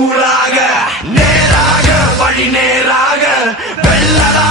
ஊராக நேராக வழி நேராக வெள்ளடா